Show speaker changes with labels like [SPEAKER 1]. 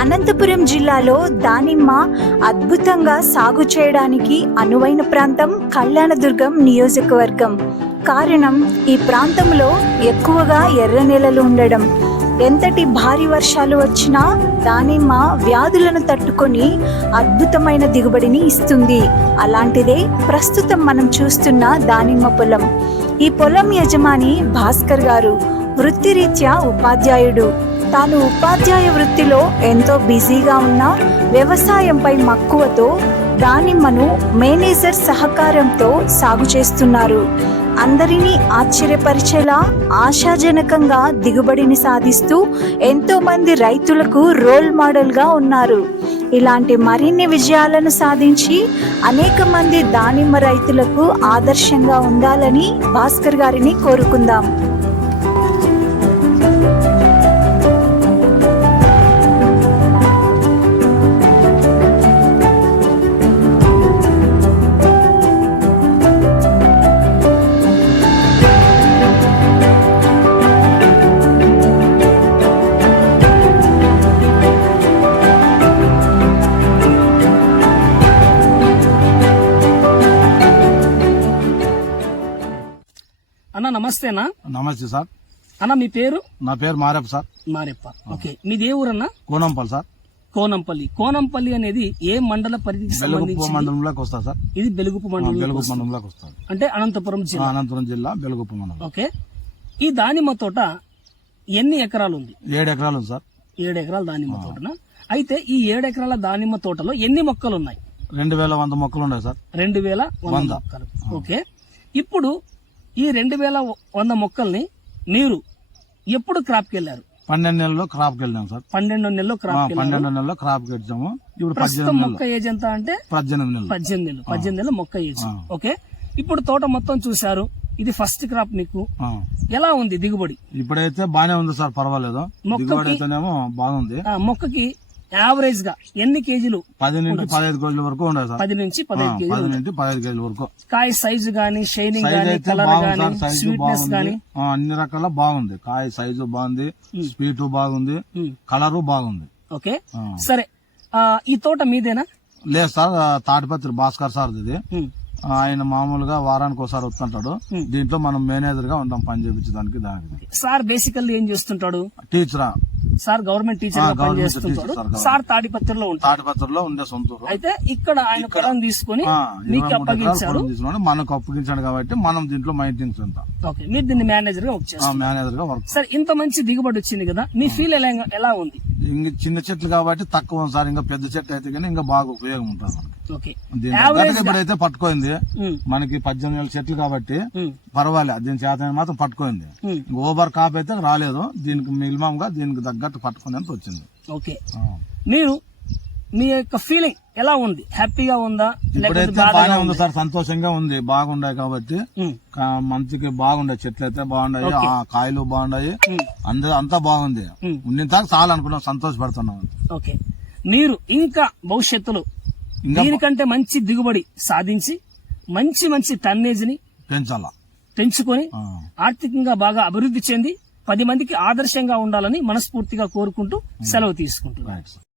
[SPEAKER 1] అనంతపురం జిల్లాలో దానిమ్మ అద్భుతంగా సాగు చేయడానికి అనువైన ప్రాంతం కళ్యాణదుర్గం నియోజకవర్గం. కారణం ఈ ప్రాంతంలో ఎక్కువగా ఎర్ర నేలలు ఉండడం. ఎంతటి భారీ వర్షాలు వచ్చినా దానిమ్మ వ్యాధులను తట్టుకొని అద్భుతమైన దిగుబడిని ఇస్తుంది. అలాంటిదే ప్రస్తుతం మనం చూస్తున్న దానిమ్మ పొలం. ఈ పొలం యజమాని భాస్కర్ గారు వృత్తిరీత్యా ఉపాధ్యాయుడు. తాను ఉపాధ్యాయ వృత్తిలో ఎంతో బిజీగా ఉన్న వ్యవసాయంపై మక్కువతో దానిమ్మను మేనేజర్ సహకారంతో సాగు చేస్తున్నారు. అందరినీ ఆశ్చర్యపరిచేలా ఆశాజనకంగా దిగుబడిని సాధిస్తూ ఎంతో మంది రైతులకు రోల్ మోడల్గా ఉన్నారు. ఇలాంటి మరిన్ని విజయాలను సాధించి అనేక మంది దానిమ్మ రైతులకు ఆదర్శంగా ఉండాలని భాస్కర్ గారిని కోరుకుందాం.
[SPEAKER 2] అన్న నమస్తేనా?
[SPEAKER 3] నమస్తే సార్.
[SPEAKER 2] అన్న మీ పేరు?
[SPEAKER 3] నా పేరు మారెప్ప సార్.
[SPEAKER 2] మారెప్ప. ఓకే, మీది ఏ ఊరన్నా?
[SPEAKER 3] కోనంపల్లి సార్.
[SPEAKER 2] కోనంపల్లి. కోనంపల్లి అనేది ఏ మండల పరిధికి సంబంధించి?
[SPEAKER 3] మండలంలోకి వస్తా సార్.
[SPEAKER 2] ఇది బెలుగుపు
[SPEAKER 3] మండలంలోకి వస్తుంది.
[SPEAKER 2] అంటే అనంతపురం జిల్లా
[SPEAKER 3] బెలుగుపు మండలం.
[SPEAKER 2] ఓకే, ఈ దానిమ్మ తోట ఎన్ని ఎకరాలు ఉంది?
[SPEAKER 3] 7 ఎకరాలు ఉంది సార్.
[SPEAKER 2] 7 ఎకరాల దానిమ్మ తోటనా? అయితే ఈ 7 ఎకరాల దానిమ్మ తోటలో ఎన్ని మొక్కలు ఉన్నాయి?
[SPEAKER 3] 2100 మొక్కలు ఉన్నాయి సార్.
[SPEAKER 2] 2100 మొక్కలు. ఓకే, ఇప్పుడు ఈ 2100 మొక్కల్ని మీరు ఎప్పుడు క్రాప్కి వెళ్ళారు?
[SPEAKER 3] 12 నెలల్లో క్రాప్కి వెళ్ళాం సార్.
[SPEAKER 2] 12 నెలల్లో క్రాప్
[SPEAKER 3] 12 నెలల్లో క్రాప్కి వచ్చాము. ఇప్పుడు
[SPEAKER 2] ప్రస్తుతం మొక్క ఏజ్ ఎంత అంటే 18 నెలలు మొక్క ఏజ్. ఓకే, ఇప్పుడు తోట మొత్తం చూశారు. ఇది ఫస్ట్ క్రాప్. మీకు ఎలా ఉంది దిగుబడి?
[SPEAKER 3] ఇప్పుడైతే బానే ఉంది సార్, పర్వాలేదు. దిగుబడి అయితేనేమో బాగుంది.
[SPEAKER 2] మొక్కకి యావరేజ్ గా ఎన్ని కేజీలు?
[SPEAKER 3] 10 నుంచి 15 కేజీల వరకు ఉండదు సార్.
[SPEAKER 2] 10 నుంచి 15
[SPEAKER 3] కేజీల వరకు.
[SPEAKER 2] కాయ సైజు గానీ, షైనింగ్ గానీ, కలర్ గానీ, స్వీట్నెస్ గానీ
[SPEAKER 3] అన్ని రకాల బాగుంది. కాయ సైజు బాగుంది, స్వీట్ బాగుంది, కలరు బాగుంది.
[SPEAKER 2] ఓకే, సరే. ఈ తోట మీదేనా?
[SPEAKER 3] లేదు సార్, తాటిపత్రి భాస్కర్ సార్ ఇది. ఆయన మామూలుగా వారానికి ఒకసారి వస్తుంటాడు. దీంట్లో మనం మేనేజర్ గా ఉంటాం, పని చేయించడానికి. దానికి
[SPEAKER 2] సార్ బేసికల్లీ ఏం చేస్తుంటాడు?
[SPEAKER 3] టీచరా సార్,
[SPEAKER 2] గవర్నమెంట్ టీచర్ గా పనిచేస్తుంటాడు. సార్ తాడిపత్రిలో
[SPEAKER 3] ఉండే సొంతూరు.
[SPEAKER 2] అయితే ఇక్కడ ఆయన పొలం తీసుకుని మీకు అప్పగించారు.
[SPEAKER 3] మనకు అప్పగించాడు కాబట్టి మనం దీంట్లో మెయింటెనెన్స్ ఉంటాం.
[SPEAKER 2] ఓకే, మీరు దీన్ని మేనేజర్ గా వర్క్. సార్, ఇంత మంచి దిగుబడి వచ్చింది కదా, మీ ఫీల్ ఎలా ఉంది?
[SPEAKER 3] ఇంక చిన్న చెట్లు కాబట్టి తక్కువ సార్. ఇంకా పెద్ద చెట్లు అయితే కానీ ఇంకా బాగా ఉపయోగం ఉంటుంది మనకి. ఇప్పుడైతే పట్టుకోయింది మనకి 18 చెట్లు కాబట్టి పర్వాలేదు. దీని చేత మాత్రం పట్టుకోయింది. ఓవర్ కాప్ అయితే రాలేదు. దీనికి మినిమం గా దీనికి తగ్గట్టు పట్టుకునేంత వచ్చింది.
[SPEAKER 2] ఓకే, మీరు మీ యొక్క ఫీలింగ్ ఎలా ఉంది? హ్యాపీగా ఉందా?
[SPEAKER 3] ఇప్పుడైతే బాగానే ఉంది సార్, సంతోషంగా ఉంది. బాగుండాయి కాబట్టి మంచికి బాగుండే చెట్లు అయితే బాగున్నాయి, కాయలు బాగున్నాయి, అంతా బాగుంది. ఉన్నంత చాలా అనుకున్నాం, సంతోషపడుతున్నాం.
[SPEAKER 2] ఓకే, మీరు ఇంకా భవిష్యత్తులో దీనికంటే మంచి దిగుబడి సాధించి మంచి టన్నేజ్ ని పెంచుకొని ఆర్థికంగా బాగా అభివృద్ధి చెంది 10 మందికి ఆదర్శంగా ఉండాలని మనస్ఫూర్తిగా కోరుకుంటూ సెలవు తీసుకుంటున్నాను.